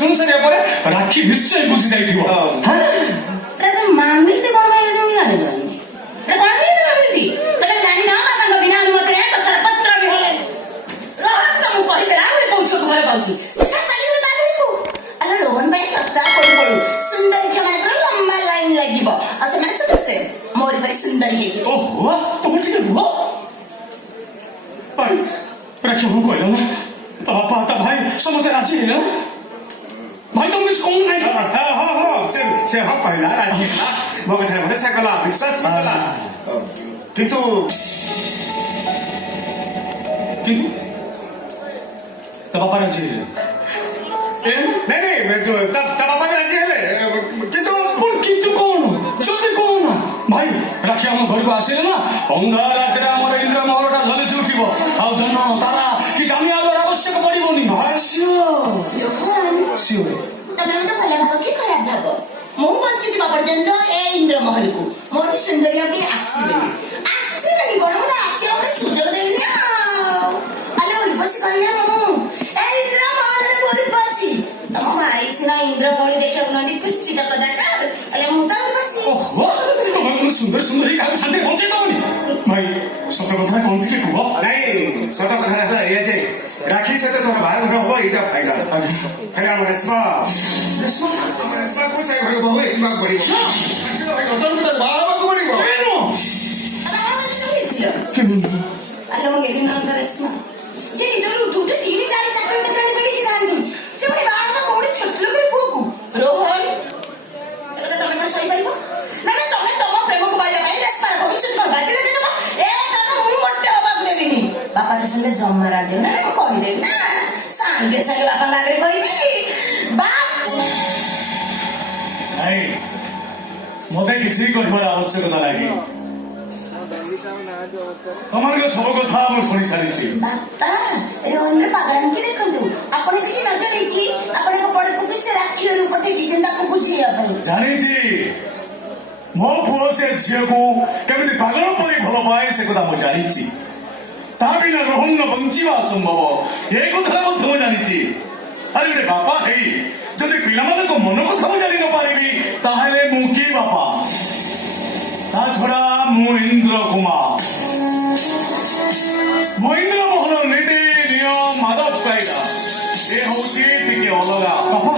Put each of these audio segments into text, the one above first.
ଶୁଣି ସାରିବା ପରେ ରାକ୍ଷୀ ନିଶ୍ଚୟ ବୁଝି ଯାଇଥିବ। ମାମିଲି କଣ ପାଇଁ ଜାଣିପାରୁନି କଣ ମାମିଲି ତମେ ଜାଣିନ ବାପାଙ୍କ ବିନା ଅନୁମତିରେ ତଥର ପତ୍ର ବି ହଲେନି ରୋହନ ତ ମୁଁ କହିଦେଲା ଗୋଟେ କହୁଛୁ ଘରେ ପାଉଛି ସେଟା ଚାଲିଗଲା ତା ଘରକୁ। ଆରେ ରୋହନ ପାଇଁ ପ୍ରସ୍ତାବ ପଡୁ ପଡୁ ସୁନ୍ଦରୀ ଝିଅମାନଙ୍କର ଲମ୍ବା ଲାଇନ ଲାଗିବ ଆଉ ସେମାନେ ସମସ୍ତେ ମୋରି ପରି ସୁନ୍ଦରୀ ହେଇଯିବ। ଓହୋ ତମେ ଟିକେ ରୁହ ଭାଇ ରାକ୍ଷୀ ମୁଁ କହିଲ ନା ତା ବାପା ତା ଭାଇ ସମସ୍ତେ ରାଜି ହେଲେ ନା ଭାଇ ତମକୁ କିଛି କହୁ ନାହିଁ। ସେ ହଁ କହିଲା ରାଜି ହେଲା ମୋ କଥାରେ ଭରସା କଲା ବିଶ୍ୱାସ କଲା କିନ୍ତୁ ତା ବାପା ରାଜି ହେଲେ ତା ବାପା ରାଜି ହେଲେ କିନ୍ତୁ କିନ୍ତୁ କଣ ଜଲ୍ଦି କହୁନ ଭାଇ ରାକ୍ଷୀ ଆମ ଘରକୁ ଆସିଲେ ନା ଅନ୍ଧାର ରାତିରେ ଆମର ଇନ୍ଦ୍ର ମହଲଟା ଝଲସି ଉଠିବ ଆଉ ଜହ୍ନ ତାରା କି ଗାମି ଆଲୋର ଆବଶ୍ୟକ ପଡିବନି। ତମେ ମତେ ଭଲ ଭାବ କି ଖରାପ ଭାବ ମୁଁ ବଞ୍ଚିଥିବା ପର୍ଯ୍ୟନ୍ତ ଏ ଇନ୍ଦ୍ର ମହଲକୁ ମୋର ସୁନ୍ଦରୀ ଆଉ କେହି ଆସିବେନି କଣ ମତେ ଆସିବା ଗୋଟେ ସୁଯୋଗ ଦେଇନି ଆଲୋ ଉର୍ବଶୀ କହିଲା ମୁଁ ଏ ଇନ୍ଦ୍ର ମହଲରେ ଉର୍ବଶୀ ତମ ଭାଇ ସିନା ଇନ୍ଦ୍ର ମହଲ ଦେଖିବାକୁ ନଦୀ କୁଶ୍ଚିତ କଦାକାର ଆଲୋ ମୁଁ ତ ଉର୍ବଶୀ। ତମେ କଣ ସୁନ୍ଦର ସୁନ୍ଦରୀ କାହାକୁ ଶାନ୍ତି ପହଞ୍ଚେଇ ଦବନି ଭାଇ ସତ କଥା କଣ ଟିକେ କୁହ। ନାଇଁ ସତ କଥା ହେଲା ଏଇଆ ଯେ ରାକ୍ଷୀ ସହିତ ତୋର ବାହାଘର ହବ ଏଇଟା ଫାଇନାଲ ଖାଲି ଆମ ରେଶମା ରେଶମାକୁ ସେ ଘରକୁ ବହୁ ଯିବାକୁ ପଡିବ ବାହା ହବାକୁ ପଡିବ। ଆଲୋ ମୁଁ ଗେଲି ନନ୍ଦ ରେଶମା ଯେ ନିଦରୁ ଉଠୁ ଉଠୁ 3-4 ଚାକରାଣୀ ମିଳିକି ଯାଆନ୍ତି ସେ ଗୋଟେ ବାହା ହବ କୋଉଠି ଛୋଟ ଲୋକର ପୁଅକୁ ରୋହନ ଏକଥା ତମେ କଣ ସହିପାରିବ ନା ତମେ ତମ ପ୍ରେମକୁ ପାଇବା ପାଇଁ ରେଶମାର ଭବିଷ୍ୟତ ବାଜି ଲଗେଇଦବ ଏ କାମ ମୁଁ ମୋଟେ ହବାକୁ ଦେବିନି। ବାପା ସାଙ୍ଗେ ଜମା ରାଜି ନା ମୁଁ କହିଦେବି ନା ସାଙ୍ଗେ ସାଙ୍ଗେ ବାପାଙ୍କ ଆଗରେ କହିବି ଭାଇ ମତେ କିଛି କହିବାର ଆବଶ୍ୟକତା ନାହିଁ ତମର ସବୁ କଥା ମୁଁ ଶୁଣି ସାରିଛି। ବାପା ରୋହନର ପାଗଳାମି ଦେଖନ୍ତୁ ଆପଣ କିଛି ନ ଜାଣିକି ଆପଣଙ୍କ ବଡକୁ ବି ସେ ରାକ୍ଷୀରୁ ପଠେଇ ଦେଇଛନ୍ତି ତାକୁ ବୁଝେଇବା ପାଇଁ। ଜାଣିଛି ମୋ ପୁଅ ସେ ଝିଅକୁ କେମିତି ପାଗଳ ପରି ଭଲ ପାଏ ସେ କଥା ମୁଁ ଜାଣିଛି ତା ବିନା ରୋହନ ବଞ୍ଚିବା ଅସମ୍ଭବ ଏ କଥା ମଧ୍ୟ ମୁଁ ଜାଣିଛି। ଆରେ ଗୋଟେ ବାପା ହେଇ ଯଦି ପିଲାମାନଙ୍କ ମନ କଥା ମୁଁ ଜାଣି ନ ପାରିବି ତାହେଲେ ମୁଁ କି ବାପା ତା ଛଡା ମୁଁ ଇନ୍ଦ୍ର କୁମାର ମୁଁ ଇନ୍ଦ୍ର ମହଲ ନୀତି ନିୟମ ଆଦତ ପାଇଲା ଏ ହଉଛି ଟିକେ ଅଲଗା। ବାପା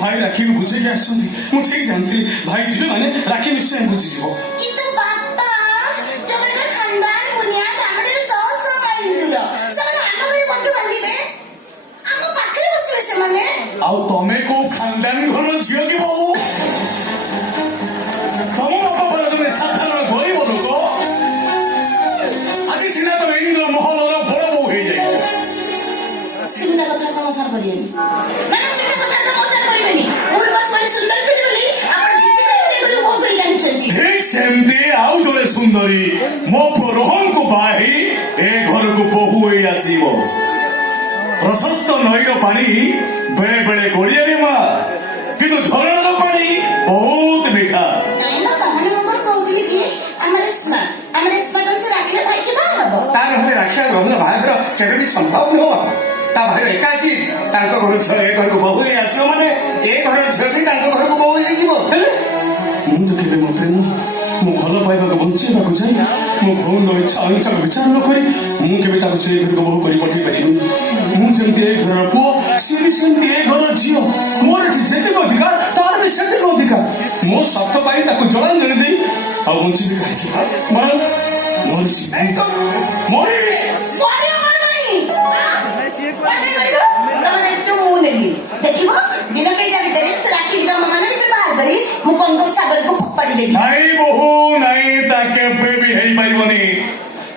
ଭାଇ ରାକ୍ଷୀକୁ ବୁଝେଇକି ଆସିଛନ୍ତି ମୁଁ ଠିକ ଜାଣିଥିଲି ଭାଇ ଯିବେ ମାନେ ରାକ୍ଷୀ ନିଶ୍ଚୟ ବୁଝିଯିବ। କିନ୍ତୁ ବାପା ତମର ଖାନଦାନ ବୁନିୟାଦ ଆମର ଶହ ଇନ୍ଦୁର ସେମାନେ ଆମ ଘରେ ବନ୍ଧୁ ବାନ୍ଧିବେ ଆମ ପାଖରେ ବସିବେ ସେମାନେ। ଆଉ ତମେ କୋଉ ଖାନଦାନ ଘର ଝିଅ କି ବୋହୁ ତମ ବାପା ପରେ ତମେ ସାଧାରଣ ଗରିବ ଲୋକ ଆଜି ସିନା ତମେ ଇନ୍ଦ୍ର ମହଲର ବଡ ବୋହୁ ହେଇଯାଇଛ। ସିନ୍ଧା କଥା ତମ ସାର କରିବେନି ନା ସିନ୍ଧା କଥା ତମ ସାର କରିବେନି ଉର୍ବଶୀ ସୁନ୍ଦର ଥିଲେ ବୋଲି ଆପଣ ଜିଦ୍ଦି କରି ବୋହୁ କରି ଜାଣିଛନ୍ତି। ଠିକ ସେମିତି ଆଉ ଜଣେ ସୁନ୍ଦରୀ ମୋ ପୁଅ ରୋହନକୁ ବାହି ଏ ଘରକୁ ବୋହୁ ହୋଇ ଆସିବ। ପ୍ରଶସ୍ତ ନଈର ପାଣି ବେଳେ ବେଳେ ଗୋଳିଆରେ ମା କିନ୍ତୁ ଝରଣାର ପାଣି ବହୁତ ମିଠା। କହୁଥିଲି କି ଆମ ରେଶମା ସେ ରାକ୍ଷୀର ଭାଇକି ବାହା ହବ ତା ନହେଲେ ରାକ୍ଷୀ ରୋହନ ବାହାଘର କେବେ ବି ସମ୍ଭବ ନୁହଁ। ତା ଭାଇର ଏକା ଅଛି ତାଙ୍କ ଘର ଝିଅ ଏ ଘରକୁ ବୋହୁ ହେଇ ଆସିବ ମାନେ ଏ ଘର ଝିଅ ବି ତାଙ୍କ ଘରକୁ ବୋହୁ ହେଇଯିବ। ମୁଁ ତ କେବେ ମୋ ପ୍ରେମ ମୁଁ ଭଲ ପାଇବାକୁ ବଞ୍ଚେଇବାକୁ ଯାଇ ମୋ ଭଉଣୀର ଇଚ୍ଛା ଅନିଚ୍ଛାକୁ ବିଚାର ନ କରି ମୁଁ କେବେ ତାକୁ ସେ ଘରକୁ ବୋହୁ କରି ପଠେଇ ପାରିବି। ମୁଁ ଯେମିତି ଏ ଘରର ପୁଅ ସିଏ ବି ସେମିତି ଏ ଘରର ଝିଅ ମୋର ଏଠି ଯେତିକି ଅଧିକାର ତାର ବି ସେତିକି ଅଧିକାର ମୋ ସ୍ୱାର୍ଥ ପାଇଁ ତାକୁ ଜଳାଞ୍ଜଳି ଦେଇ ଆଉ ବଞ୍ଚିବି କାହିଁକି ବରଂ ମରିବି। ମୁଁ ନେଲି ଦେଖିବ ଦିନ କେଇଟା ଭିତରେ ସେ ରାକ୍ଷୀ ତମ ମାନ ଭିତରେ ବାହାର କରି ମୁଁ ବଙ୍ଗୋପସାଗରକୁ ଫୋପାଡ଼ି ଦେବି। ନାଇଁ ବୋହୁ ନାଇଁ ତା କେବେ ବି ହେଇପାରିବନି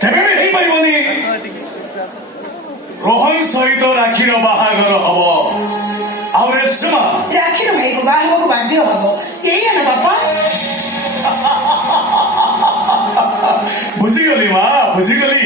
କେବେ ବି ହେଇପାରିବନି। ରୋହନ ସହିତ ରାକ୍ଷୀର ବାହାଘର ହବ ଆଉ ରେଶମା ରାକ୍ଷୀର ଭାଇକୁ ବାହା ହେବାକୁ ବାଧ୍ୟ ହବ ଏଇଆ ନା ବାପା। ବୁଝିଗଲି ମା ବୁଝିଗଲି